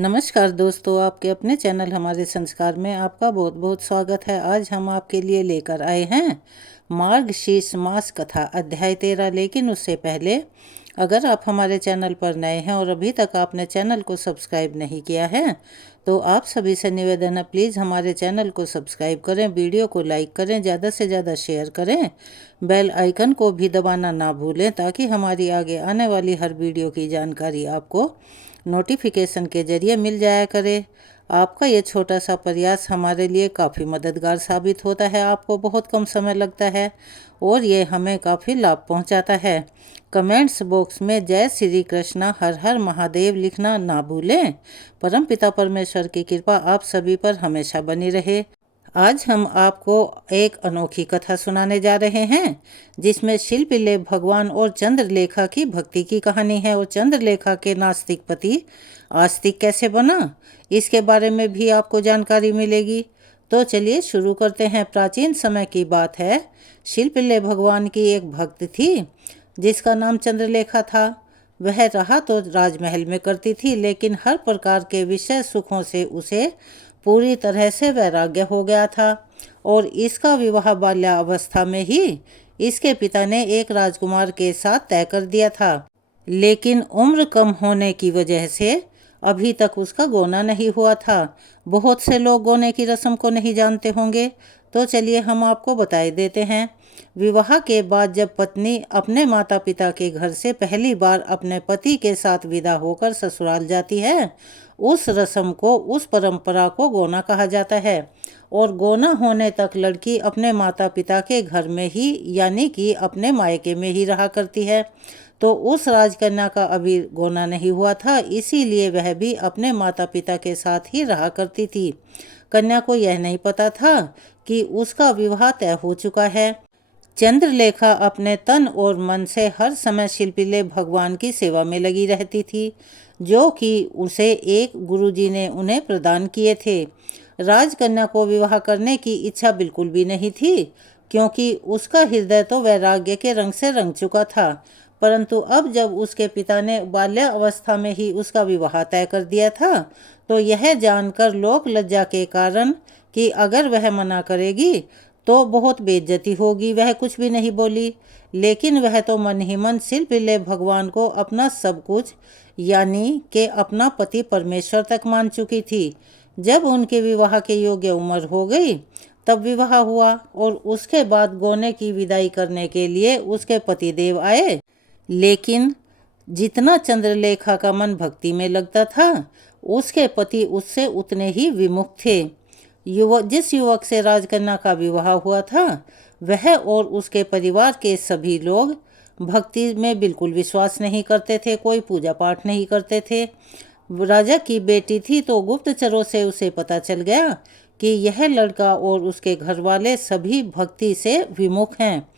नमस्कार दोस्तों, आपके अपने चैनल हमारे संस्कार में आपका बहुत बहुत स्वागत है। आज हम आपके लिए लेकर आए हैं मार्गशीर्ष मास कथा अध्याय 13। लेकिन उससे पहले अगर आप हमारे चैनल पर नए हैं और अभी तक आपने चैनल को सब्सक्राइब नहीं किया है तो आप सभी से निवेदन है, प्लीज़ हमारे चैनल को सब्सक्राइब करें, वीडियो को लाइक करें, ज़्यादा से ज़्यादा शेयर करें, बेल आइकन को भी दबाना ना भूलें ताकि हमारी आगे आने वाली हर वीडियो की जानकारी आपको नोटिफिकेशन के ज़रिए मिल जाया करे। आपका ये छोटा सा प्रयास हमारे लिए काफ़ी मददगार साबित होता है। आपको बहुत कम समय लगता है और ये हमें काफ़ी लाभ पहुंचाता है। कमेंट्स बॉक्स में जय श्री कृष्णा हर हर महादेव लिखना ना भूलें। परमपिता परमेश्वर की कृपा आप सभी पर हमेशा बनी रहे। आज हम आपको एक अनोखी कथा सुनाने जा रहे हैं जिसमें शिल्पलेख भगवान और चंद्रलेखा की भक्ति की कहानी है। और चंद्रलेखा के नास्तिक पति आस्तिक कैसे बना, इसके बारे में भी आपको जानकारी मिलेगी। तो चलिए शुरू करते हैं। प्राचीन समय की बात है। शिल्पलेख भगवान की एक भक्त थी जिसका नाम चंद्रलेखा था। वह रहा तो राजमहल में करती थी, लेकिन हर प्रकार के विषय सुखों से उसे पूरी तरह से वैराग्य हो गया था। और इसका विवाह बाल्यावस्था में ही इसके पिता ने एक राजकुमार के साथ तय कर दिया था। लेकिन उम्र कम होने की वजह से अभी तक उसका गोना नहीं हुआ था। बहुत से लोग गोने की रस्म को नहीं जानते होंगे, तो चलिए हम आपको बताए देते हैं। विवाह के बाद जब पत्नी अपने माता पिता के घर से पहली बार अपने पति के साथ विदा होकर ससुराल जाती है, उस रस्म को, उस परंपरा को गोना कहा जाता है। और गोना होने तक लड़की अपने माता पिता के घर में ही, यानी कि अपने मायके में ही रहा करती है। तो उस राजकन्या का अभी गोना नहीं हुआ था, इसीलिए वह भी अपने माता पिता के साथ ही रहा करती थी। कन्या को यह नहीं पता था कि उसका विवाह तय हो चुका है। चंद्रलेखा अपने तन और मन से हर समय शिल्पलेख भगवान की सेवा में लगी रहती थी, जो कि उसे एक गुरुजी ने उन्हें प्रदान किए थे। राजकन्या को विवाह करने की इच्छा बिल्कुल भी नहीं थी, क्योंकि उसका हृदय तो वैराग्य के रंग से रंग चुका था। परंतु अब जब उसके पिता ने बाल्यावस्था में ही उसका विवाह तय कर दिया था, तो यह जानकर लोक लज्जा के कारण कि अगर वह मना करेगी तो बहुत बेइज्जती होगी, वह कुछ भी नहीं बोली। लेकिन वह तो मन ही मन शिल्पलेख भगवान को अपना सब कुछ, यानी कि अपना पति परमेश्वर तक मान चुकी थी। जब उनके विवाह के योग्य उम्र हो गई तब विवाह हुआ और उसके बाद गोने की विदाई करने के लिए उसके पतिदेव आए। लेकिन जितना चंद्रलेखा का मन भक्ति में लगता था, उसके पति उससे उतने ही विमुख थे। जिस युवक से राजकन्या का विवाह हुआ था, वह और उसके परिवार के सभी लोग भक्ति में बिल्कुल विश्वास नहीं करते थे, कोई पूजा पाठ नहीं करते थे। राजा की बेटी थी, तो गुप्तचरों से उसे पता चल गया कि यह लड़का और उसके घर वाले सभी भक्ति से विमुख हैं।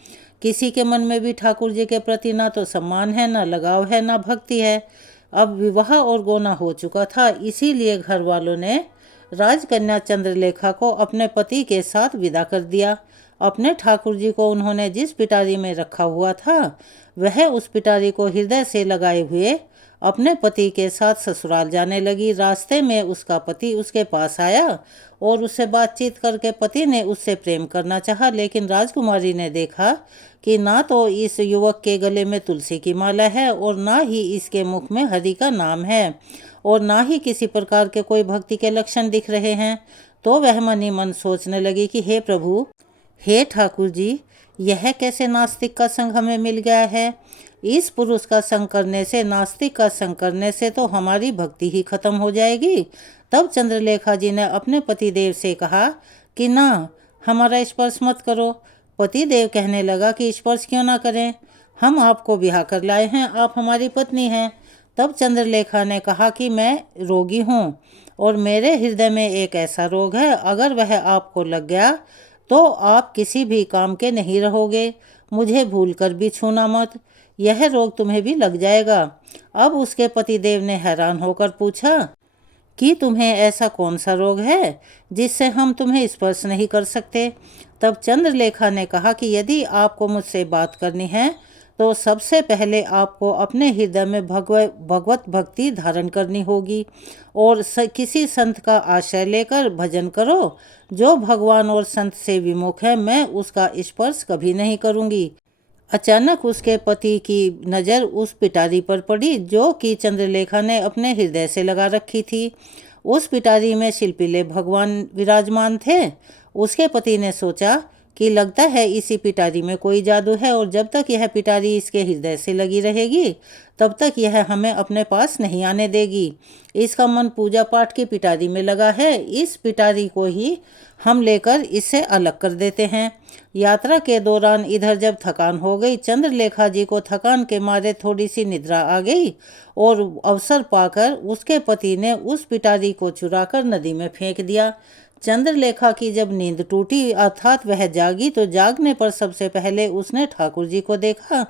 किसी के मन में भी ठाकुर जी के प्रति ना तो सम्मान है, ना लगाव है, ना भक्ति है। अब विवाह और गोना हो चुका था, इसीलिए घर वालों ने राजकन्या चंद्रलेखा को अपने पति के साथ विदा कर दिया। अपने ठाकुर जी को उन्होंने जिस पिटारी में रखा हुआ था, वह उस पिटारी को हृदय से लगाए हुए अपने पति के साथ ससुराल जाने लगी। रास्ते में उसका पति उसके पास आया और उससे बातचीत करके पति ने उससे प्रेम करना चाहा, लेकिन राजकुमारी ने देखा कि ना तो इस युवक के गले में तुलसी की माला है और ना ही इसके मुख में हरि का नाम है और ना ही किसी प्रकार के कोई भक्ति के लक्षण दिख रहे हैं। तो वह मन ही मन सोचने लगी कि हे प्रभु, हे ठाकुर जी, यह कैसे नास्तिक का संग हमें मिल गया है। इस पुरुष का संग करने से, नास्तिक का संग करने से तो हमारी भक्ति ही खत्म हो जाएगी। तब चंद्रलेखा जी ने अपने पतिदेव से कहा कि ना, हमारा स्पर्श मत करो। पतिदेव कहने लगा कि स्पर्श क्यों ना करें, हम आपको ब्याह कर लाए हैं, आप हमारी पत्नी हैं। तब चंद्रलेखा ने कहा कि मैं रोगी हूँ और मेरे हृदय में एक ऐसा रोग है, अगर वह आपको लग गया तो आप किसी भी काम के नहीं रहोगे। मुझे भूलकर भी छूना मत, यह रोग तुम्हें भी लग जाएगा। अब उसके पतिदेव ने हैरान होकर पूछा कि तुम्हें ऐसा कौन सा रोग है जिससे हम तुम्हें स्पर्श नहीं कर सकते। तब चंद्रलेखा ने कहा कि यदि आपको मुझसे बात करनी है तो सबसे पहले आपको अपने हृदय में भगवत भक्ति धारण करनी होगी और किसी संत का आश्रय लेकर भजन करो। जो भगवान और संत से विमुख है, मैं उसका स्पर्श कभी नहीं करूँगी। अचानक उसके पति की नज़र उस पिटारी पर पड़ी जो कि चंद्रलेखा ने अपने हृदय से लगा रखी थी। उस पिटारी में शिल्पीले भगवान विराजमान थे। उसके पति ने सोचा कि लगता है इसी पिटारी में कोई जादू है और जब तक यह पिटारी इसके हृदय से लगी रहेगी तब तक यह हमें अपने पास नहीं आने देगी। इसका मन पूजा पाठ की पिटारी में लगा है। इस पिटारी को ही हम लेकर इससे अलग कर देते हैं। यात्रा के दौरान इधर जब थकान हो गई, चंद्रलेखा जी को थकान के मारे थोड़ी सी निद्रा आ गई और अवसर पाकर उसके पति ने उस पिटारी को चुराकर नदी में फेंक दिया। चंद्रलेखा की जब नींद टूटी अर्थात वह जागी तो जागने पर सबसे पहले उसने ठाकुर जी को देखा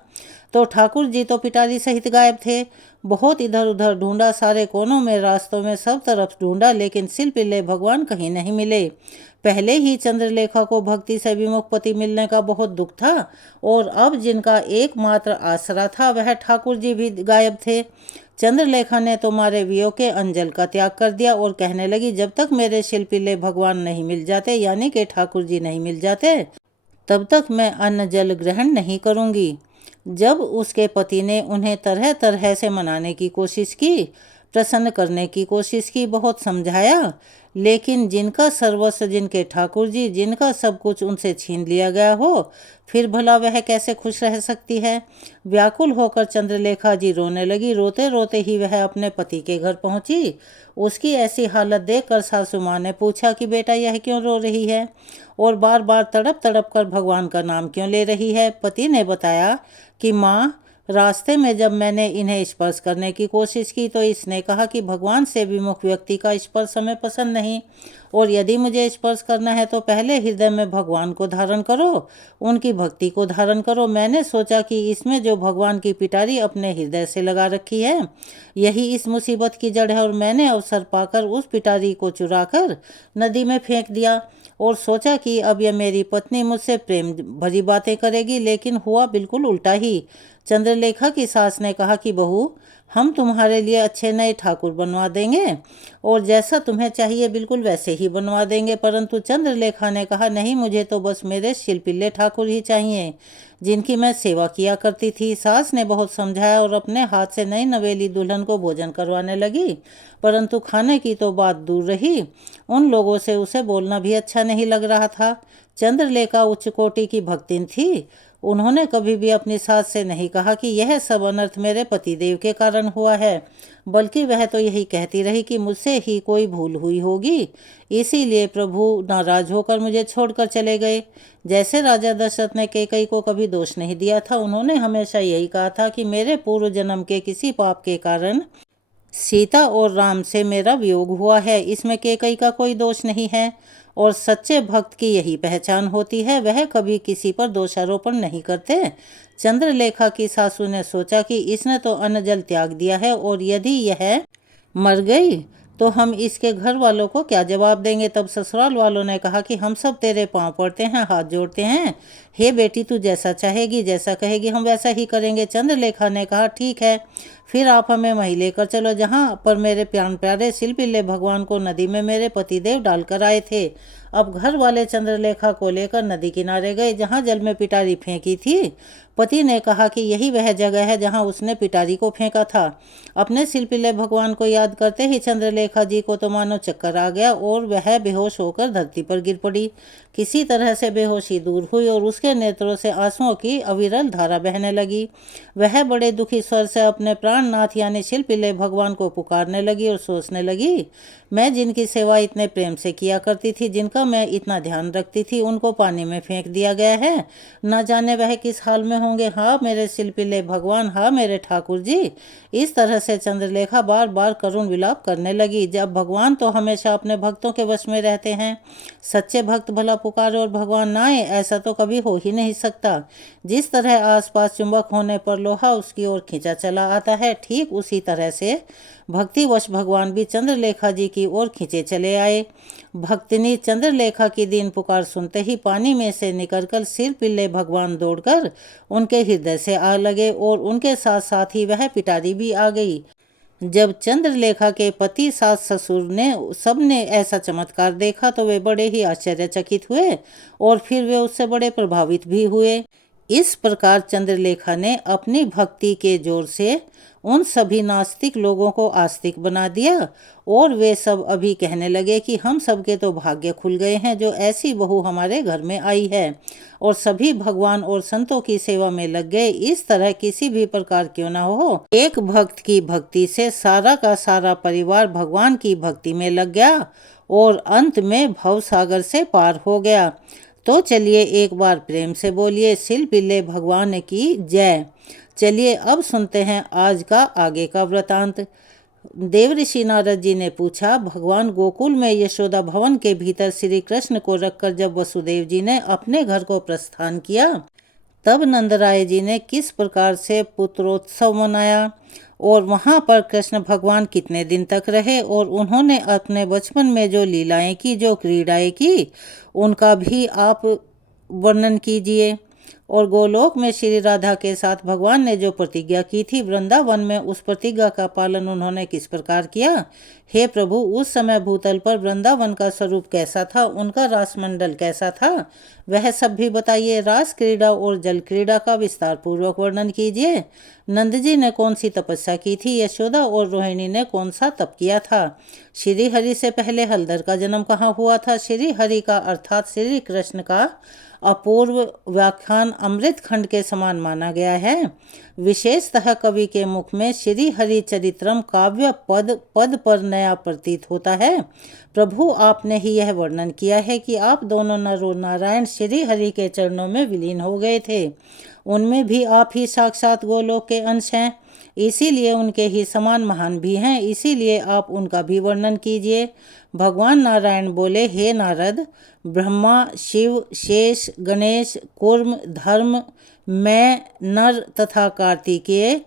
तो ठाकुर जी तो पिटारी सहित गायब थे। बहुत इधर उधर ढूंढा, सारे कोनों में, रास्तों में, सब तरफ ढूंढा, लेकिन शिल्पीले भगवान कहीं नहीं मिले। पहले ही चंद्रलेखा को भक्ति से विमुख पति मिलने का बहुत दुख था और अब जिनका एकमात्र आसरा था वह ठाकुर जी भी गायब थे। चंद्रलेखा ने तो मारे वियोग के अंजल का त्याग कर दिया और कहने लगी, जब तक मेरे शिल्पीले भगवान नहीं मिल जाते, यानी कि ठाकुर जी नहीं मिल जाते, तब तक मैं अन्न जल ग्रहण नहीं करूंगी। जब उसके पति ने उन्हें तरह तरह से मनाने की कोशिश की, प्रसन्न करने की कोशिश की, बहुत समझाया, लेकिन जिनका सर्वस्व, जिनके ठाकुर जी, जिनका सब कुछ उनसे छीन लिया गया हो, फिर भला वह कैसे खुश रह सकती है। व्याकुल होकर चंद्रलेखा जी रोने लगी। रोते रोते ही वह अपने पति के घर पहुंची। उसकी ऐसी हालत देखकर सासू माँ ने पूछा कि बेटा यह क्यों रो रही है और बार बार तड़प तड़प कर भगवान का नाम क्यों ले रही है। पति ने बताया कि माँ, रास्ते में जब मैंने इन्हें स्पर्श करने की कोशिश की तो इसने कहा कि भगवान से विमुख व्यक्ति का स्पर्श हमें पसंद नहीं और यदि मुझे स्पर्श करना है तो पहले हृदय में भगवान को धारण करो, उनकी भक्ति को धारण करो। मैंने सोचा कि इसमें जो भगवान की पिटारी अपने हृदय से लगा रखी है यही इस मुसीबत की जड़ है और मैंने अवसर पाकर उस पिटारी को चुराकर नदी में फेंक दिया और सोचा कि अब यह मेरी पत्नी मुझसे प्रेम भरी बातें करेगी, लेकिन हुआ बिल्कुल उल्टा ही। चंद्रलेखा की सास ने कहा कि बहू, हम तुम्हारे लिए अच्छे नए ठाकुर बनवा देंगे और जैसा तुम्हें चाहिए बिल्कुल वैसे ही बनवा देंगे। परंतु चंद्रलेखा ने कहा, नहीं, मुझे तो बस मेरे शिल्पीले ठाकुर ही चाहिए जिनकी मैं सेवा किया करती थी। सास ने बहुत समझाया और अपने हाथ से नई नवेली दुल्हन को भोजन करवाने लगी, परंतु खाने की तो बात दूर रही, उन लोगों से उसे बोलना भी अच्छा नहीं लग रहा था। चंद्रलेखा उच्च कोटि की भक्तिन थी। उन्होंने कभी भी अपनी सास से नहीं कहा कि यह सब अनर्थ मेरे पतिदेव के कारण हुआ है, बल्कि वह तो यही कहती रही कि मुझसे ही कोई भूल हुई होगी, इसीलिए प्रभु नाराज होकर मुझे छोड़कर चले गए। जैसे राजा दशरथ ने कैकेयी को कभी दोष नहीं दिया था, उन्होंने हमेशा यही कहा था कि मेरे पूर्व जन्म के किसी पाप के कारण सीता और राम से मेरा वियोग हुआ है, इसमें कैकेयी का कोई दोष नहीं है। और सच्चे भक्त की यही पहचान होती है, वह कभी किसी पर दोषारोपण नहीं करते। चंद्रलेखा की सासू ने सोचा कि इसने तो अन्न जल त्याग दिया है और यदि यह मर गई तो हम इसके घर वालों को क्या जवाब देंगे। तब ससुराल वालों ने कहा कि हम सब तेरे पांव पड़ते हैं, हाथ जोड़ते हैं, हे बेटी तू जैसा चाहेगी, जैसा कहेगी हम वैसा ही करेंगे। चंद्रलेखा ने कहा, ठीक है, फिर आप हमें वहीं लेकर चलो जहाँ पर मेरे प्यार प्यारे शिल्पीले भगवान को नदी में मेरे पतिदेव डालकर आए थे। अब घर वाले चंद्रलेखा को लेकर नदी किनारे गए जहाँ जल में पिटारी फेंकी थी। पति ने कहा कि यही वह जगह है जहाँ उसने पिटारी को फेंका था। अपने शिल्पीले भगवान को याद करते ही चंद्रलेखा जी को तो मानो चक्कर आ गया और वह बेहोश होकर धरती पर गिर पड़ी। किसी तरह से बेहोशी दूर हुई और उसके नेत्रों से आंसुओं की अविरल धारा बहने लगी। वह बड़े दुखी स्वर से अपने प्राणनाथ यानी शिल्पीले भगवान को पुकारने लगी और सोचने लगी, मैं जिनकी सेवा इतने प्रेम से किया करती थी, जिनका मैं इतना ध्यान रखती थी, उनको पानी में फेंक दिया गया है। न जाने वह किस हाल में होंगे। हाँ मेरे शिल्पीले भगवान, हाँ मेरे ठाकुर जी। इस तरह से चंद्रलेखा बार बार करुण विलाप करने लगी। जब भगवान तो हमेशा अपने भक्तों के वश में रहते हैं, सच्चे भक्त भला पुकारे और भगवान ना आए, ऐसा तो कभी हो ही नहीं सकता। जिस तरह आसपास चुंबक होने पर लोहा उसकी ओर खींचा चला आता है, ठीक उसी तरह से भक्तिवश भगवान भी चंद्रलेखा जी की ओर खींचे चले आए। भक्तिनी चंद्रलेखा की दीन पुकार सुनते ही पानी में से निकलकर सिर पिल्ले भगवान दौड़कर उनके हृदय से आ लगे और उनके साथ साथ ही वह पिटारी भी आ गई। जब चंद्रलेखा के पति, सास, ससुर ने सबने ऐसा चमत्कार देखा तो वे बड़े ही आश्चर्यचकित हुए और फिर वे उससे बड़े प्रभावित भी हुए। इस प्रकार चंद्रलेखा ने अपनी भक्ति के जोर से उन सभी नास्तिक लोगों को आस्तिक बना दिया और वे सब अभी कहने लगे कि हम सबके तो भाग्य खुल गए हैं जो ऐसी बहू हमारे घर में आई है, और सभी भगवान और संतों की सेवा में लग गए। इस तरह किसी भी प्रकार क्यों न हो, एक भक्त की भक्ति से सारा का सारा परिवार भगवान की भक्ति में लग गया और अंत में भव सागर से पार हो गया। तो चलिए एक बार प्रेम से बोलिए सिल पिल्ले भगवान की जय। चलिए अब सुनते हैं आज का आगे का वृतांत। देवऋषि नारद जी ने पूछा, भगवान गोकुल में यशोदा भवन के भीतर श्री कृष्ण को रखकर जब वसुदेव जी ने अपने घर को प्रस्थान किया, तब नंदराय जी ने किस प्रकार से पुत्रोत्सव मनाया और वहाँ पर कृष्ण भगवान कितने दिन तक रहे और उन्होंने अपने बचपन में जो लीलाएं की, जो क्रीड़ाएं की, उनका भी आप वर्णन कीजिए। और गोलोक में श्री राधा के साथ भगवान ने जो प्रतिज्ञा की थी, वृंदावन में उस प्रतिज्ञा का पालन उन्होंने किस प्रकार किया। हे प्रभु, उस समय भूतल पर वृंदावन का स्वरूप कैसा था, उनका रासमंडल कैसा था, वह सब भी बताइए। रास क्रीड़ा और जल क्रीड़ा का विस्तार पूर्वक वर्णन कीजिए। नंद जी ने कौन सी तपस्या की थी, यशोदा और रोहिणी ने कौन सा तप किया था, श्री हरि से पहले हलधर का जन्म कहाँ हुआ था। श्री हरि का अर्थात श्री कृष्ण का अपूर्व व्याख्यान अमृत खंड के समान माना गया है। विशेषतः कवि के मुख में श्री हरि चरित्रम काव्य पद पद पर नया प्रतीत होता है। प्रभु, आपने ही यह वर्णन किया है कि आप दोनों नर और नारायण श्री हरि के चरणों में विलीन हो गए थे। उनमें भी आप ही साक्षात गोलोक के अंश हैं, इसीलिए उनके ही समान महान भी हैं, इसीलिए आप उनका भी वर्णन कीजिए। भगवान नारायण बोले, हे नारद, ब्रह्मा, शिव, शेष, गणेश, कूर्म, धर्म, मैं, नर तथा कार्तिकेय,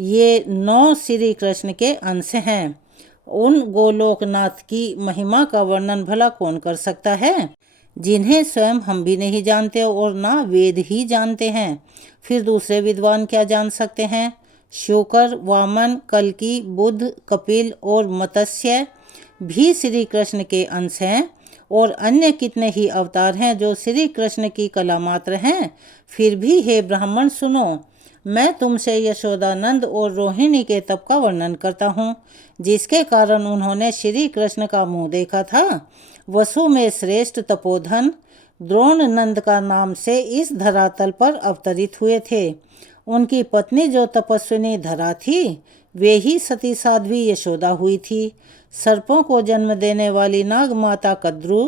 ये 9 श्री कृष्ण के अंश हैं। उन गोलोकनाथ की महिमा का वर्णन भला कौन कर सकता है, जिन्हें स्वयं हम भी नहीं जानते और ना वेद ही जानते हैं। फिर दूसरे विद्वान क्या जान सकते हैं। शुकर, वामन, कल्की, बुद्ध, कपिल और मत्स्य भी श्री कृष्ण के अंश हैं और अन्य कितने ही अवतार हैं जो श्री कृष्ण की कला मात्र हैं। फिर भी हे ब्राह्मण सुनो, मैं तुमसे यशोदानंद और रोहिणी के तप का वर्णन करता हूँ, जिसके कारण उन्होंने श्री कृष्ण का मुँह देखा था। वसु में श्रेष्ठ तपोधन द्रोण नंद का नाम से इस धरातल पर अवतरित हुए थे। उनकी पत्नी जो तपस्विनी धरा थी, वे ही सती साध्वी यशोदा हुई थी। सर्पों को जन्म देने वाली नाग माता कद्रू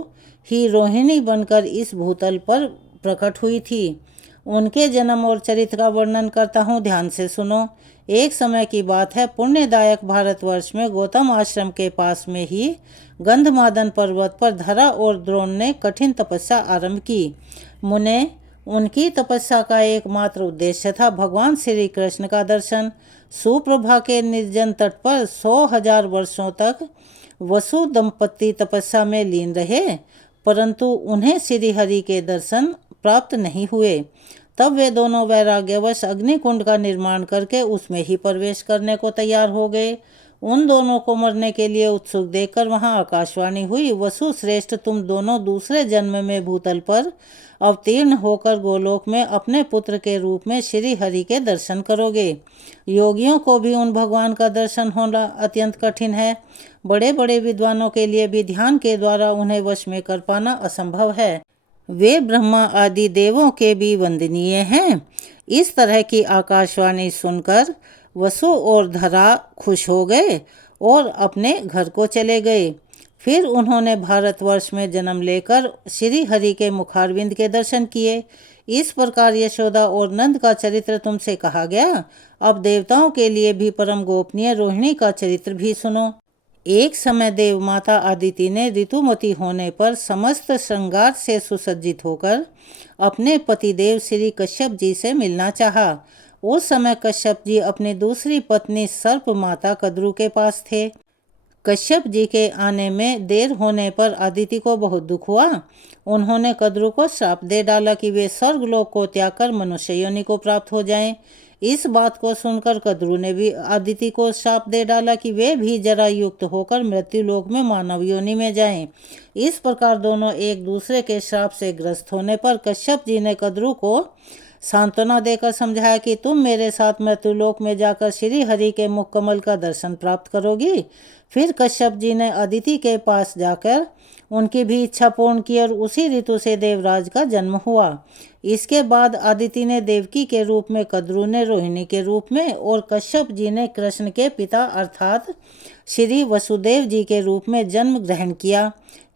ही रोहिणी बनकर इस भूतल पर प्रकट हुई थी। उनके जन्म और चरित्र का वर्णन करता हूँ, ध्यान से सुनो। एक समय की बात है, पुण्यदायक भारतवर्ष में गौतम आश्रम के पास में ही गंधमादन पर्वत पर धरा और द्रोण ने कठिन तपस्या आरंभ की। मुने, उनकी तपस्या का एकमात्र उद्देश्य था भगवान श्री कृष्ण का दर्शन। सुप्रभा के निर्जन तट पर 100,000 वर्षों तक वसु दंपत्ति तपस्या में लीन रहे, परंतु उन्हें श्री हरि के दर्शन प्राप्त नहीं हुए। तब वे दोनों वैराग्यवश अग्निकुंड का निर्माण करके उसमें ही प्रवेश करने को तैयार हो गए। उन दोनों को मरने के लिए उत्सुक देखकर वहां आकाशवाणी हुई, वसु श्रेष्ठ, तुम दोनों दूसरे जन्म में भूतल पर अवतीर्ण होकर गोलोक में अपने पुत्र के रूप में श्री हरि के दर्शन करोगे। योगियों को भी उन भगवान का दर्शन होना अत्यंत कठिन है। बड़े बड़े विद्वानों के लिए भी ध्यान के द्वारा उन्हें वश में कर पाना असंभव है। वे ब्रह्मा आदि देवों के भी वंदनीय हैं। इस तरह की आकाशवाणी सुनकर वसु और धरा खुश हो गए और अपने घर को चले गए। फिर उन्होंने भारतवर्ष में जन्म लेकर श्री हरि के मुखारविंद के दर्शन किए। इस प्रकार यशोदा और नंद का चरित्र तुमसे कहा गया। अब देवताओं के लिए भी परम गोपनीय रोहिणी का चरित्र भी सुनो। एक समय देव माता आदिति ने ऋतुमती होने पर समस्त श्रृंगार से सुसज्जित होकर अपने पतिदेव श्री कश्यप जी से मिलना चाहा। उस समय कश्यप जी अपनी दूसरी पत्नी सर्प माता कद्रू के पास थे। कश्यप जी के आने में देर होने पर अदिति को बहुत दुख हुआ। उन्होंने कद्रू को श्राप दे डाला कि वे स्वर्गलोक को त्याग कर मनुष्य योनि को प्राप्त हो जाएं। इस बात को सुनकर कद्रू ने भी अदिति को श्राप दे डाला कि वे भी जरा युक्त होकर मृत्यु लोक में मानव योनि में जाएं। इस प्रकार दोनों एक दूसरे के श्राप से ग्रस्त होने पर कश्यप जी ने कद्रू को सांत्वना देकर समझाया कि तुम मेरे साथ मृत्युलोक में जाकर श्री हरि के मुख कमल का दर्शन प्राप्त करोगी। फिर कश्यप जी ने अदिति के पास जाकर उनकी भी इच्छा पूर्ण की और उसी ऋतु से देवराज का जन्म हुआ। इसके बाद अदिति ने देवकी के रूप में, कद्रू ने रोहिणी के रूप में और कश्यप जी ने कृष्ण के पिता अर्थात श्री वसुदेव जी के रूप में जन्म ग्रहण किया।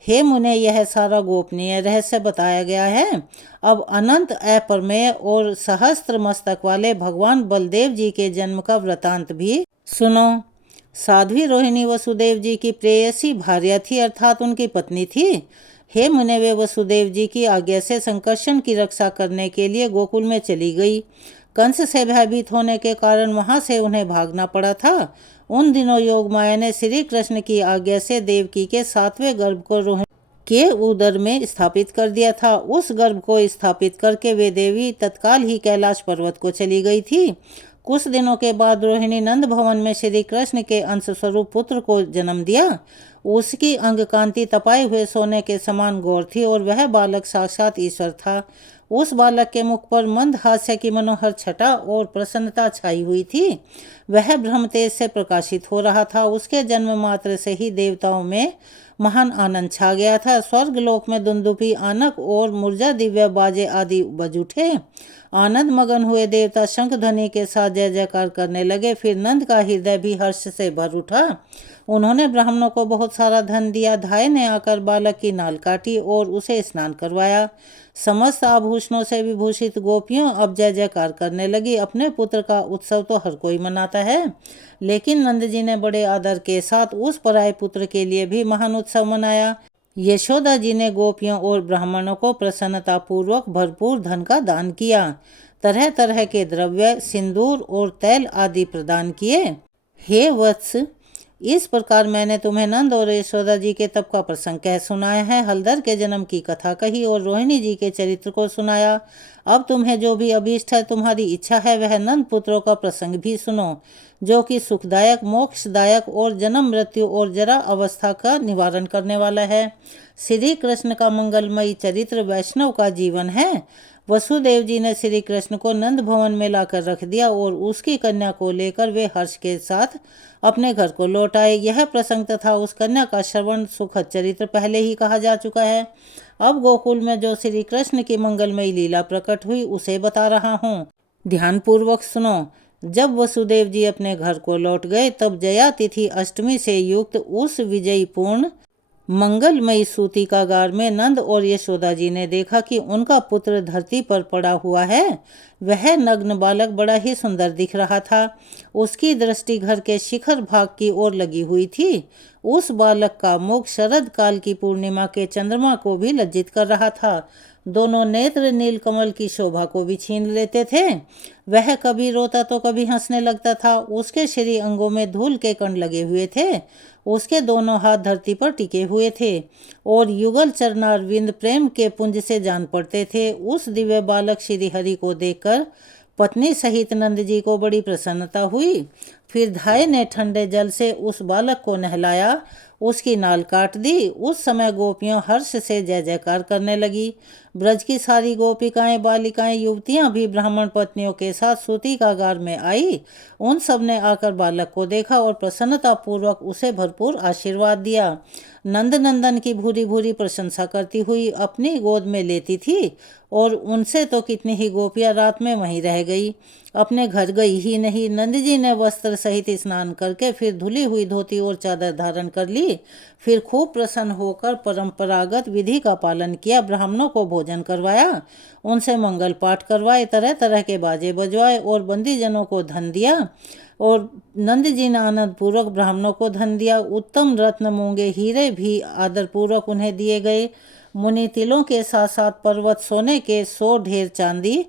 हे मुने, यह सारा गोपनीय रहस्य बताया गया है। अब अनंत अप्रमेय और सहस्त्र मस्तक वाले भगवान बलदेव जी के जन्म का वृतांत भी सुनो। साध्वी रोहिणी वसुदेव जी की प्रेयसी भार्या थी अर्थात उनकी पत्नी थी। हे मुने, वे वसुदेव जी की आज्ञा से संकर्षण की रक्षा करने के लिए गोकुल में चली गई। कंस से भयभीत होने के कारण वहां से उन्हें भागना पड़ा था। उन दिनों योग माया ने श्री कृष्ण की आज्ञा से देवकी के 7वें गर्भ को रोहिणी के उदर में स्थापित कर दिया था। उस गर्भ को स्थापित करके वे देवी तत्काल ही कैलाश पर्वत को चली गई थी। कुछ दिनों के बाद रोहिणी नंद भवन में श्री कृष्ण के अंश स्वरूप पुत्र को जन्म दिया। उसकी अंग कांति तपाए हुए सोने के समान गौर थी और वह बालक साक्षात ईश्वर था। उस बालक के मुख पर मंद हास्य की मनोहर छटा और प्रसन्नता छाई हुई थी। वह ब्रह्म तेज से प्रकाशित हो रहा था। उसके जन्म मात्र से ही देवताओं में महान आनंद छा गया था। स्वर्गलोक में दुंदुभी, आनक और मुर्जा दिव्य बाजे आदि बज उठे। आनंद मगन हुए देवता शंख ध्वनि के साथ जय जयकार करने लगे। फिर नंद का हृदय भी हर्ष से भर उठा। उन्होंने ब्राह्मणों को बहुत सारा धन दिया। धाय ने आकर बालक की नाल काटी और उसे स्नान करवाया। समस्त आभूषणों से विभूषित गोपियों अब जय जयकार करने लगी। अपने पुत्र का उत्सव तो हर कोई मनाता है, लेकिन नंद जी ने बड़े आदर के साथ उस पराये पुत्र के लिए भी महान उत्सव मनाया। यशोदा जी ने गोपियों और ब्राह्मणों को प्रसन्नता पूर्वक भरपूर धन का दान किया। तरह तरह के द्रव्य, सिंदूर और तैल आदि प्रदान किए। हे वत्स, इस प्रकार मैंने तुम्हें नंद और यशोदा जी के तप का प्रसंग कह सुनाया है। हलधर के जन्म की कथा कही और रोहिणी जी के चरित्र को सुनाया। अब तुम्हें जो भी अभीष्ट है, तुम्हारी इच्छा है, वह नंद पुत्रों का प्रसंग भी सुनो, जो कि सुखदायक, मोक्षदायक और जन्म मृत्यु और जरा अवस्था का निवारण करने वाला है। श्री कृष्ण का मंगलमयी चरित्र वैष्णव का जीवन है। वसुदेव जी ने श्री कृष्ण को नंद भवन में लाकर रख दिया और उसकी कन्या को लेकर वे हर्ष के साथ अपने घर को लौट आए। यह प्रसंग तथा उस कन्या का श्रवण सुखद चरित्र पहले ही कहा जा चुका है। अब गोकुल में जो श्री कृष्ण की मंगलमयी लीला प्रकट हुई उसे बता रहा हूँ, ध्यानपूर्वक सुनो। जब वसुदेव जी अपने घर को लौट गए तब जया तिथि अष्टमी से युक्त उस विजयपूर्ण मंगलमयी सूतिकागार में नंद और यशोदा जी ने देखा कि उनका पुत्र धरती पर पड़ा हुआ है। वह नग्न बालक बड़ा ही सुंदर दिख रहा था। उसकी दृष्टि घर के शिखर भाग की ओर लगी हुई थी। उस बालक का मुख शरद काल की पूर्णिमा के चंद्रमा को भी लज्जित कर रहा था। दोनों नेत्र नीलकमल की शोभा को भी छीन लेते थे। वह कभी रोता तो कभी हंसने लगता था। उसके श्री अंगों में धूल के कण लगे हुए थे। उसके दोनों हाथ धरती पर टिके हुए थे और युगल चरणारविंद प्रेम के पुंज से जान पड़ते थे। उस दिव्य बालक श्री हरि को देखकर पत्नी सहित नंद जी को बड़ी प्रसन्नता हुई। फिर धाय ने ठंडे जल से उस बालक को नहलाया, उसकी नाल काट दी। उस समय गोपियां हर्ष से जय जयकार करने लगी। ब्रज की सारी गोपिकाएं, बालिकाएं, युवतियां भी ब्राह्मण पत्नियों के साथ सूतिकागार में आई। उन सब ने आकर बालक को देखा और प्रसन्नता पूर्वक उसे भरपूर आशीर्वाद दिया। नंद नंदन की भूरी भूरी प्रशंसा करती हुई अपनी गोद में लेती थी और उनसे तो कितनी ही गोपियां रात में वहीं रह गई, अपने घर गई ही नहीं। नंद जी ने वस्त्र सहित स्नान करके फिर धुली हुई धोती और चादर धारण कर ली। फिर खूब प्रसन्न होकर परंपरागत विधि का पालन किया। ब्राह्मणों को भोजन करवाया, उनसे मंगल पाठ करवाए, तरह तरह के बाजे बजवाए और बंदीजनों को धन दिया। और नंद जी ने आनंद पूर्वक ब्राह्मणों को धन दिया। उत्तम रत्न, मूंगे, हीरे भी आदर पूर्वक उन्हें दिए गए। मुनि तिलों के साथ साथ पर्वत सोने के 100 ढेर चांदी,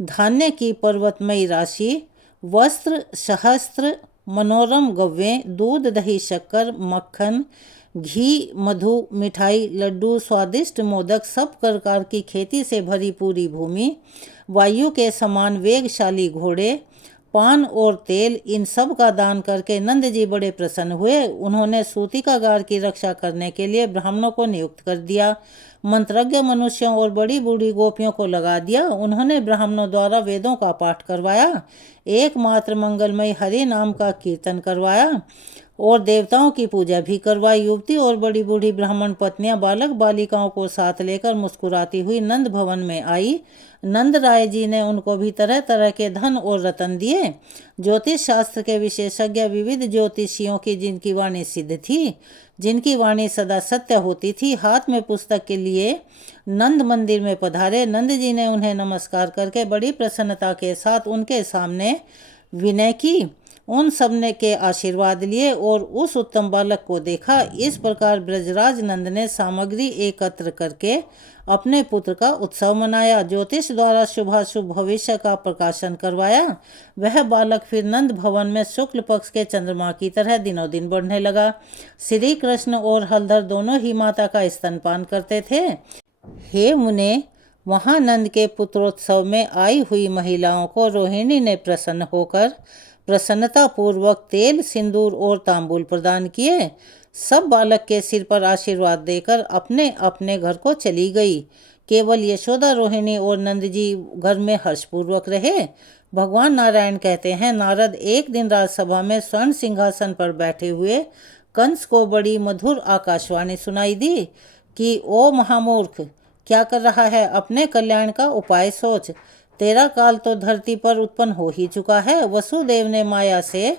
धान्य की पर्वतमयी राशि, वस्त्र सहस्त्र, मनोरम गव्यें, दूध दही शक्कर मक्खन, घी मधु मिठाई लड्डू स्वादिष्ट मोदक, सब प्रकार की खेती से भरी पूरी भूमि, वायु के समान वेगशाली घोड़े, पान और तेल, इन सब का दान करके नंद जी बड़े प्रसन्न हुए। उन्होंने सूतिकागार की रक्षा करने के लिए ब्राह्मणों को नियुक्त कर दिया, मंत्रज्ञ मनुष्यों और बड़ी बूढ़ी गोपियों को लगा दिया। उन्होंने ब्राह्मणों द्वारा वेदों का पाठ करवाया, एकमात्र मंगलमय हरि नाम का कीर्तन करवाया और देवताओं की पूजा भी करवाई। युवती और बड़ी बूढ़ी ब्राह्मण पत्नियां बालक बालिकाओं को साथ लेकर मुस्कुराती हुई नंद भवन में आई। नंद राय जी ने उनको भी तरह तरह के धन और रतन दिए। ज्योतिष शास्त्र के विशेषज्ञ, विविध ज्योतिषियों की जिनकी वाणी सिद्ध थी, जिनकी वाणी सदा सत्य होती थी, हाथ में पुस्तक के लिए नंद मंदिर में पधारे। नंद जी ने उन्हें नमस्कार करके बड़ी प्रसन्नता के साथ उनके सामने विनय की। उन सबने के आशीर्वाद लिए और उस उत्तम बालक को देखा। इस प्रकार ब्रजराज नंद ने सामग्री एकत्र करके अपने पुत्र का उत्सव मनाया, ज्योतिष द्वारा शुभाशुभ भविष्य का प्रकाशन करवाया। वह बालक फिर नंद भवन में शुक्ल पक्ष के चंद्रमा की तरह दिनों दिन बढ़ने लगा। श्री कृष्ण और हलधर दोनों ही माता का स्तनपान करते थे। हे मुने, वहाँ नंद के पुत्रोत्सव में आई हुई महिलाओं को रोहिणी ने प्रसन्न होकर प्रसन्नता पूर्वक तेल, सिंदूर और तांबूल प्रदान किए। सब बालक के सिर पर आशीर्वाद देकर अपने अपने घर को चली गई। केवल यशोदा, रोहिणी और नंद जी घर में हर्षपूर्वक रहे। भगवान नारायण कहते हैं, नारद एक दिन राजसभा में स्वर्ण सिंहासन पर बैठे हुए कंस को बड़ी मधुर आकाशवाणी सुनाई दी कि ओ महामूर्ख, क्या कर रहा है? अपने कल्याण का उपाय सोच। तेरा काल तो धरती पर उत्पन्न हो ही चुका है। वसुदेव ने माया से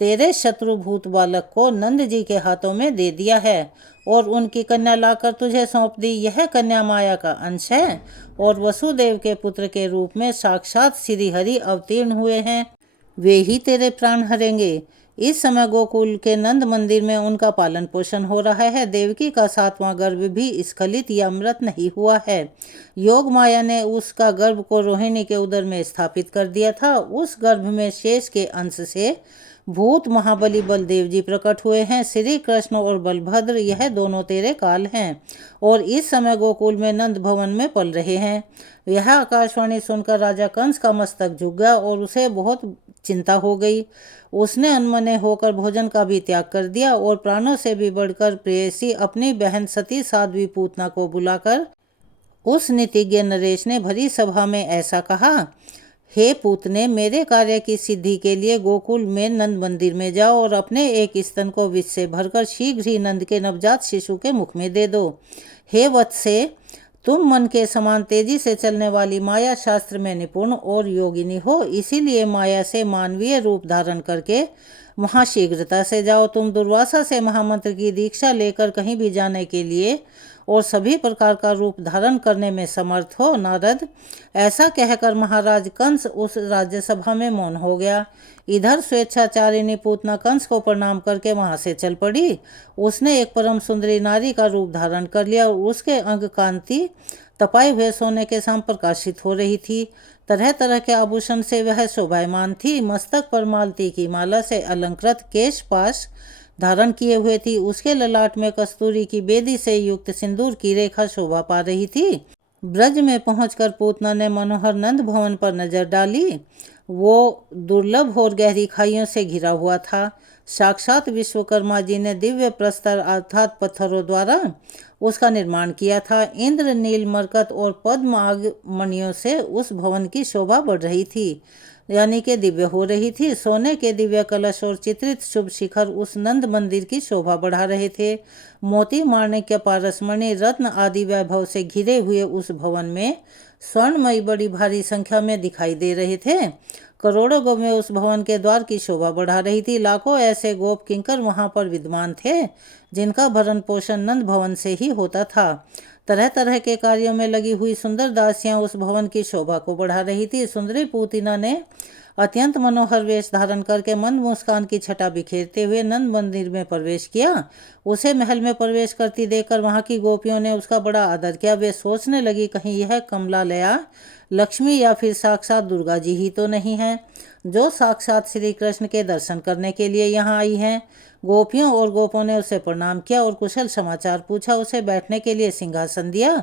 तेरे शत्रुभूत बालक को नंद जी के हाथों में दे दिया है और उनकी कन्या लाकर तुझे सौंप दी। यह कन्या माया का अंश है और वसुदेव के पुत्र के रूप में साक्षात श्री हरि अवतीर्ण हुए हैं। वे ही तेरे प्राण हरेंगे। इस समय गोकुल के नंद मंदिर में उनका पालन पोषण हो रहा है। देवकी का 7वां गर्भ भी स्खलित या मृत नहीं हुआ है। योग माया ने उसका गर्भ को रोहिणी के उदर में स्थापित कर दिया था। उस गर्भ में शेष के अंश से भूत महाबली बलदेव जी प्रकट हुए हैं। श्री कृष्ण और बलभद्र, यह दोनों तेरे काल हैं और इस समय गोकुल में नंद भवन में पल रहे हैं। यह आकाशवाणी सुनकर राजा कंस का मस्तक झुक गया और उसे बहुत चिंता हो गई। उसने अनमने होकर भोजन का भी त्याग कर दिया और प्राणों से भी बढ़कर प्रेयसी अपनी बहन सती साध्वी पूतना को बुलाकर उस नीतिज्ञ नरेश ने भरी सभा में ऐसा कहा, हे पूतने, मेरे कार्य की सिद्धि के लिए गोकुल में नंद मंदिर में जाओ और अपने एक स्तन को विष से भरकर शीघ्र ही नंद के नवजात शिशु के मुख में दे दो। हे वत्से, तुम मन के समान तेजी से चलने वाली माया शास्त्र में निपुण और योगिनी हो, इसीलिए माया से मानवीय रूप धारण करके वहाँ शीघ्रता से जाओ। तुम दुर्वासा से महामंत्र की दीक्षा लेकर कहीं भी जाने के लिए और सभी प्रकार का रूप धारण करने में समर्थ हो। नारद, ऐसा कहकर महाराज कंस उस राज्यसभा में मौन हो गया। इधर स्वेच्छाचारिणी पूतना कंस को प्रणाम करके वहां से चल पड़ी। उसने एक परम सुंदरी नारी का रूप धारण कर लिया और उसके अंग कांति तपाए हुए सोने के सम प्रकाशित हो रही थी। तरह तरह के आभूषण से वह शोभायमान थी। मस्तक पर मालती की माला से अलंकृत केश पाश धारण किए हुए थी। उसके ललाट में कस्तूरी की बेदी से युक्त सिंदूर की रेखा शोभा पा रही थी। ब्रज में पहुंचकर पूतना ने मनोहर नंद भवन पर नजर डाली। वो दुर्लभ और गहरी खाइयों से घिरा हुआ था। साक्षात विश्वकर्मा जी ने दिव्य प्रस्तर अर्थात पत्थरों द्वारा उसका निर्माण किया था। इंद्र, नील, मरकत और पद्म आग मणियों से उस भवन की शोभा बढ़ रही थी, यानी कि दिव्य हो रही थी। सोने के दिव्य कलश और चित्रित शुभ शिखर उस नंद मंदिर की शोभा बढ़ा रहे थे। मोती, माणिक्य, पारसमणि, रत्न आदि वैभव से घिरे हुए उस भवन में स्वर्णमयी बड़ी भारी संख्या में दिखाई दे रहे थे। करोड़ों गौवें उस भवन के द्वार की शोभा बढ़ा रही थी। लाखों ऐसे गोप किंकर वहां पर विद्यमान थे जिनका भरण पोषण नंद भवन से ही होता था। तरह तरह के कार्यों में लगी हुई सुंदर दासियां उस भवन की शोभा को बढ़ा रही थी। सुंदरी पूतना ने अत्यंत मनोहर वेश धारण करके मंद मुस्कान की छटा बिखेरते हुए नंद मंदिर में प्रवेश किया। उसे महल में प्रवेश करती देखकर वहां की गोपियों ने उसका बड़ा आदर किया। वे सोचने लगी कहीं यह कमलालया लक्ष्मी या फिर साक्षात दुर्गा जी ही तो नहीं है, जो साक्षात श्री कृष्ण के दर्शन करने के लिए यहाँ आई हैं। गोपियों और गोपों ने उसे प्रणाम किया और कुशल समाचार पूछा। उसे बैठने के लिए सिंहासन दिया,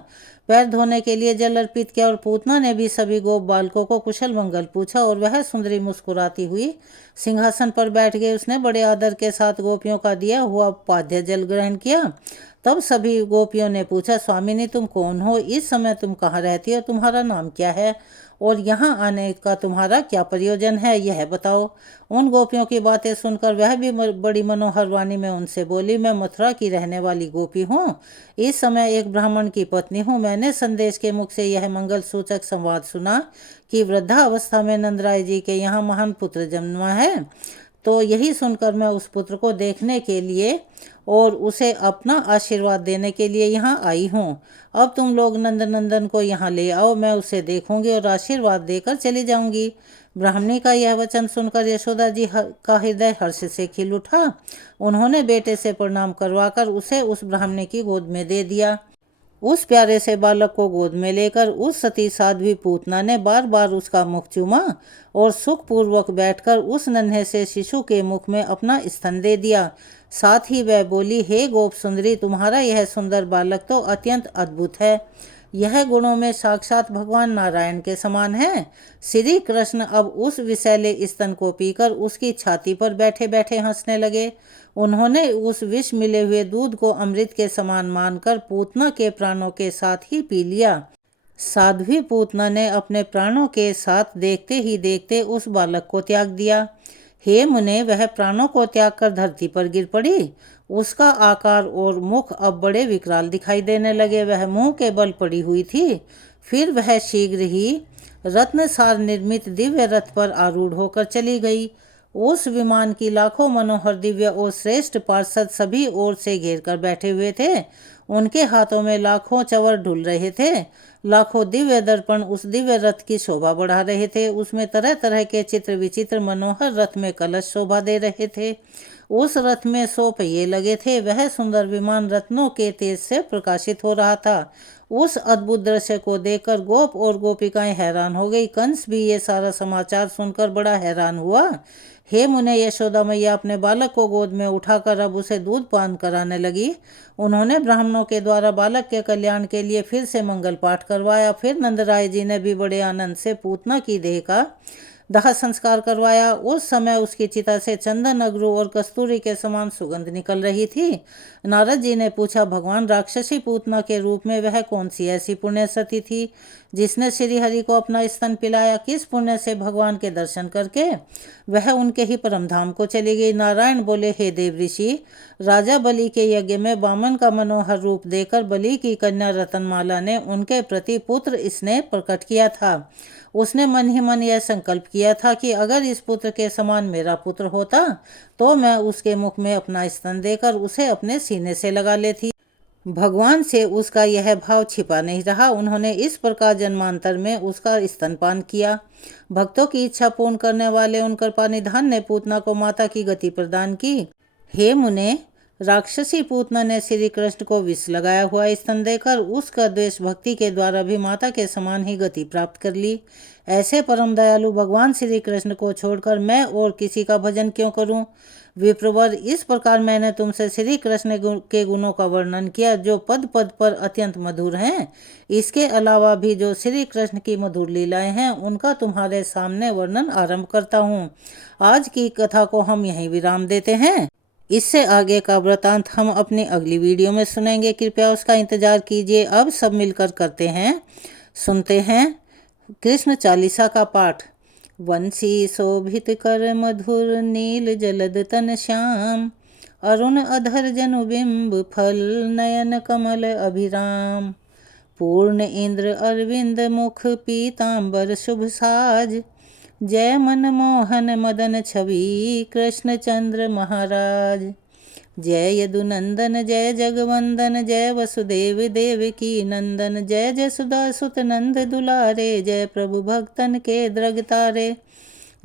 पैर धोने के लिए जल अर्पित किया और पूतना ने भी सभी गोप बालकों को कुशल मंगल पूछा और वह सुंदरी मुस्कुराती हुई सिंहासन पर बैठ गई। उसने बड़े आदर के साथ गोपियों का दिया हुआ पाद्य जल ग्रहण किया। तब सभी गोपियों ने पूछा, स्वामिनी तुम कौन हो, इस समय तुम कहाँ रहती हो, तुम्हारा नाम क्या है और यहाँ आने का तुम्हारा क्या प्रयोजन है, यह बताओ। उन गोपियों की बातें सुनकर वह भी बड़ी मनोहर वाणी में उनसे बोली, मैं मथुरा की रहने वाली गोपी हूँ, इस समय एक ब्राह्मण की पत्नी हूँ। मैंने संदेश के मुख से यह मंगल सूचक संवाद सुना कि वृद्धावस्था में नंदराय जी के यहाँ महान पुत्र जन्मा है, तो यही सुनकर मैं उस पुत्र को देखने के लिए और उसे अपना आशीर्वाद देने के लिए यहाँ आई हूँ। अब तुम लोग नंदनंदन को यहाँ ले आओ, मैं उसे देखूंगी और आशीर्वाद देकर चली जाऊंगी। ब्राह्मणी का यह वचन सुनकर यशोदा जी का हृदय हर्ष से खिल उठा। उन्होंने बेटे से प्रणाम करवाकर उसे उस ब्राह्मणी की गोद में दे दिया। उस प्यारे से बालक को गोद में लेकर उस सती साध्वी पूतना ने बार बार उसका मुख चूमा और सुखपूर्वक बैठकर उस नन्हे से शिशु के मुख में अपना स्तन दे दिया। साथ ही वह बोली, हे गोप सुंदरी, तुम्हारा यह सुंदर बालक तो अत्यंत अद्भुत है, यह गुणों में साक्षात भगवान नारायण के समान है। श्री कृष्ण अब उस विषैले स्तन को पीकर उसकी छाती पर बैठे बैठे हंसने लगे। उन्होंने उस विष मिले हुए दूध को अमृत के समान मानकर पूतना के प्राणों के साथ ही पी लिया। साध्वी पूतना ने अपने प्राणों के साथ देखते ही देखते उस बालक को त्याग दिया। हे मुने, वह प्राणों को त्याग कर धरती पर गिर पड़ी। उसका आकार और मुख अब बड़े विकराल दिखाई देने लगे। वह मुंह के बल पड़ी हुई थी। फिर वह शीघ्र ही रत्नसार निर्मित दिव्य रथ पर आरूढ़ होकर चली गई। उस विमान की लाखों मनोहर दिव्य और श्रेष्ठ पार्षद सभी ओर से घेर कर बैठे हुए थे। उनके हाथों में लाखों चंवर ढुल रहे थे। लाखों दिव्य दर्पण उस दिव्य रथ की शोभा बढ़ा रहे थे। उसमें तरह तरह के चित्र विचित्र मनोहर रथ में कलश शोभा दे रहे थे। उस रथ में 100 पहिए लगे थे। वह सुंदर विमान रत्नों के तेज से प्रकाशित हो रहा था। उस अद्भुत दृश्य को देखकर गोप और गोपिकाएं हैरान हो गई। कंस भी ये सारा समाचार सुनकर बड़ा हैरान हुआ। हे मुने, यशोदा मैया अपने बालक को गोद में उठाकर अब उसे दूध पान कराने लगी। उन्होंने ब्राह्मणों के द्वारा बालक के कल्याण के लिए फिर से मंगल पाठ करवाया। फिर नंदराय जी ने भी बड़े आनंद से पूतना की देह का दाह संस्कार करवाया। उस समय उसकी चिता से चंदन, अगरू और कस्तूरी के समान सुगंध निकल रही थी। नारद जी ने पूछा, भगवान, राक्षसी पूतना के रूप में वह कौन सी ऐसी पुण्य सती थी जिसने श्री हरि को अपना स्तन पिलाया? किस पुण्य से भगवान के दर्शन करके वह उनके ही परमधाम को चली गई? नारायण बोले, हे देव ऋषि, राजा बलि के यज्ञ में वामन का मनोहर रूप देकर बलि की कन्या रतनमाला ने उनके प्रति पुत्र स्नेह प्रकट किया था। उसने मन ही मन यह संकल्प किया था कि अगर इस पुत्र के समान मेरा पुत्र होता तो मैं उसके मुख में अपना स्तन देकर उसे अपने सीने से लगा लेती। भगवान से उसका यह भाव छिपा नहीं रहा। उन्होंने इस प्रकार जन्मांतर में उसका स्तनपान किया। भक्तों की इच्छा पूर्ण करने वाले उन कृपानिधान ने पूतना को माता की गति प्रदान की। हे मुने, राक्षसी पूतना ने श्री कृष्ण को विष लगाया हुआ स्तन देकर उसका द्वेष भक्ति के द्वारा भी माता के समान ही गति प्राप्त कर ली। ऐसे परम दयालु भगवान श्री कृष्ण को छोड़कर मैं और किसी का भजन क्यों करूं? विप्रवर, इस प्रकार मैंने तुमसे श्री कृष्ण के गुणों का वर्णन किया जो पद पद पर अत्यंत मधुर हैं। इसके अलावा भी जो श्री कृष्ण की मधुर लीलाएं हैं उनका तुम्हारे सामने वर्णन आरंभ करता हूँ। आज की कथा को हम यहीं विराम देते हैं। इससे आगे का वृतांत हम अपनी अगली वीडियो में सुनेंगे। कृपया उसका इंतजार कीजिए। अब सब मिलकर सुनते हैं कृष्ण चालीसा का पाठ। वंशी शोभित कर मधुर नील जलद तन श्याम, अरुण अधर जनु बिंब फल नयन कमल अभिराम। पूर्ण इंद्र अरविंद मुख पीतांबर शुभ साज, जय मनमोहन मदन छवि कृष्ण चंद्र महाराज। जय यदुनंदन जय जगवंदन, जय वसुदेव देवकी नंदन, जय जसुदा सुत नंद दुलारे, जय प्रभु भक्तन के द्रग तारे।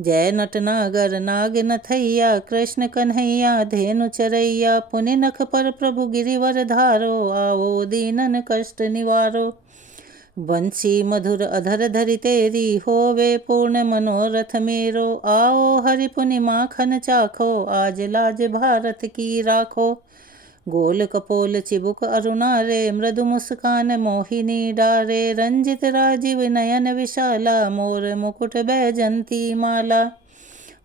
जय नटनागर नाग नथैया कृष्ण कन्हैया धेनु चरैया पुनि नख पर प्रभु गिरिवर धारो आओ दीनन कष्ट निवारो। बंसी मधुर अधर धरि तेरी होवे पूर्ण मनोरथ मेरो आओ हरि पुनि माखन चाखो आज लाज भारत की राखो। गोल कपोल चिबुक अरुणारे मृदु मुस्कान मोहिनी डारे रंजित राजीव नयन विशाला मोर मुकुट बैजंती माला।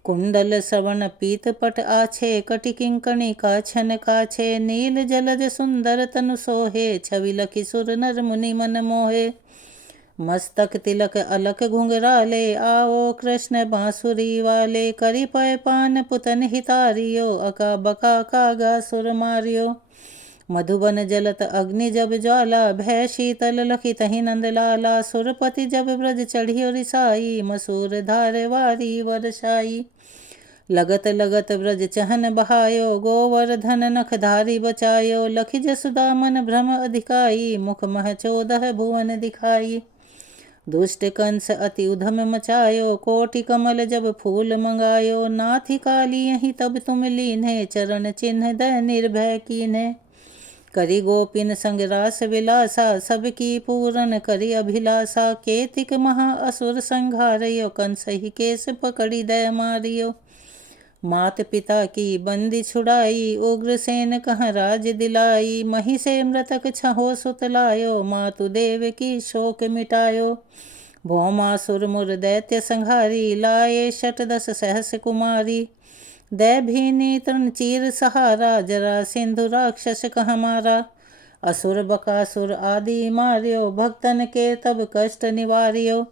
कुंडल श्रवण पीत पट आछे कटि किंकणी काछन काछे नील जलज सुंदर तनु सोहे छवि लखि सुर नर मुनि मन मोहे। मस्तक तिलक अलक घुंघराले आओ कृष्ण बांसुरी वाले करि पय पान पुतन हितारियो अका बका कागा सुर मारियो। मधुबन जलत अग्नि जब ज्वाला भय शीतल लखि तहि नंद लाला सुरपति जब ब्रज चढ़ियो रिसाई मसूर धार वारी वर्षाई। लगत लगत ब्रज चहन बहायो गोवर्धन नख धारी बचायो लखि जसुदा मन भ्रम अधिकाई मुख मह 14 भुवन दिखाई। दुष्ट कंस अति उधम मचायो कोटि कमल जब फूल मंगायो नाथि काली यहीं तब तुम लीन्हे चरण चिन्ह द निर्भय कीन्हे। करि गोपिन संग रास विलासा सबकी पूरन करि अभिलाषा केतिक महा असुर संघारयो कंस ही केस पकड़ी दय मारियो। मात पिता की बंदी छुड़ाई उग्रसेन कहाँ राज दिलाई मही से मृतक छहो सुतलायो मातु देव की शोक मिटायो। भौमासुर मुर दैत्य संहारी लाए 10 सहस कुमारी दै भीनी तृण चीर सहारा जरा सिंधु राक्षस कहाँ मारा। असुर बकासुर आदि मारियो भक्तन के तब कष्ट निवारियो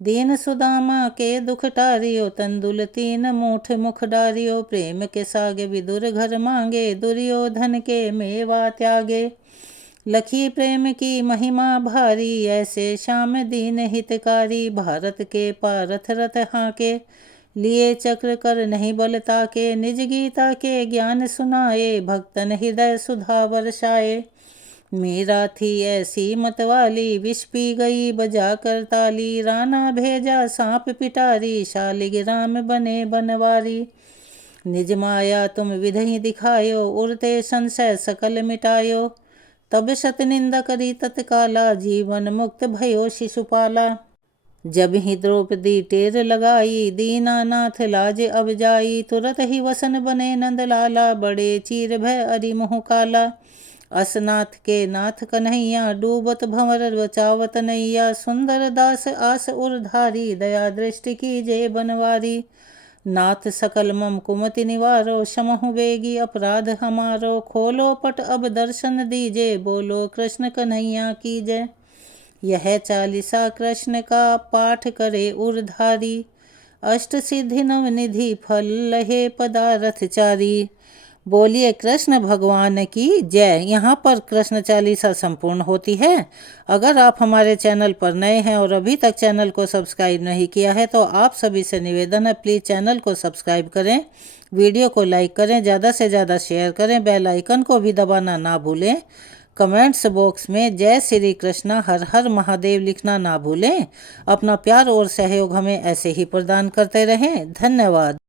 दीन सुदामा के दुख टारियो तंदुल 3 मूठ मुख डारियो। प्रेम के सागे विदुर घर मांगे दुर्योधन के मेवा त्यागे लखी प्रेम की महिमा भारी ऐसे श्याम दीन हितकारी। भारत के पारथ रथ हाके लिए चक्र कर नहीं बलता के निज गीता के ज्ञान सुनाए भक्तन हृदय सुधा बरसाए। मीरा थी ऐसी मतवाली विष पी गई बजा कर ताली राणा भेजा सांप पिटारी शालिग राम बने बनवारी। निज माया तुम विधि दिखायो उड़ते संशय सकल मिटायो तब शत निंदा करी तत्काला जीवन मुक्त भयो शिशुपाला। जब ही द्रौपदी टेर लगाई दीनानाथ लाज अब जाई तुरत ही वसन बने नंदलाला बड़े चीर भय अरि मुँह काला। असनाथ के नाथ कन्हैया डूबत भंवर बचावत नैया सुंदर दास आस उरधारी दया दृष्टि की जय बनवारी। नाथ सकल मम कुमति निवारो क्षमहु बेगी अपराध हमारो खोलो पट अब दर्शन दीजे बोलो कृष्ण कन्हैया की जय। यह चालीसा कृष्ण का पाठ करे उरधारी अष्ट सिद्धि नवनिधि फल लहे पदारथ चारी। बोलिए कृष्ण भगवान की जय। यहाँ पर कृष्ण चालीसा संपूर्ण होती है। अगर आप हमारे चैनल पर नए हैं और अभी तक चैनल को सब्सक्राइब नहीं किया है तो आप सभी से निवेदन है प्लीज़ चैनल को सब्सक्राइब करें, वीडियो को लाइक करें, ज़्यादा से ज़्यादा शेयर करें, बेल आइकन को भी दबाना ना भूलें। कमेंट्स बॉक्स में जय श्री कृष्णा हर हर महादेव लिखना ना भूलें। अपना प्यार और सहयोग हमें ऐसे ही प्रदान करते रहें। धन्यवाद।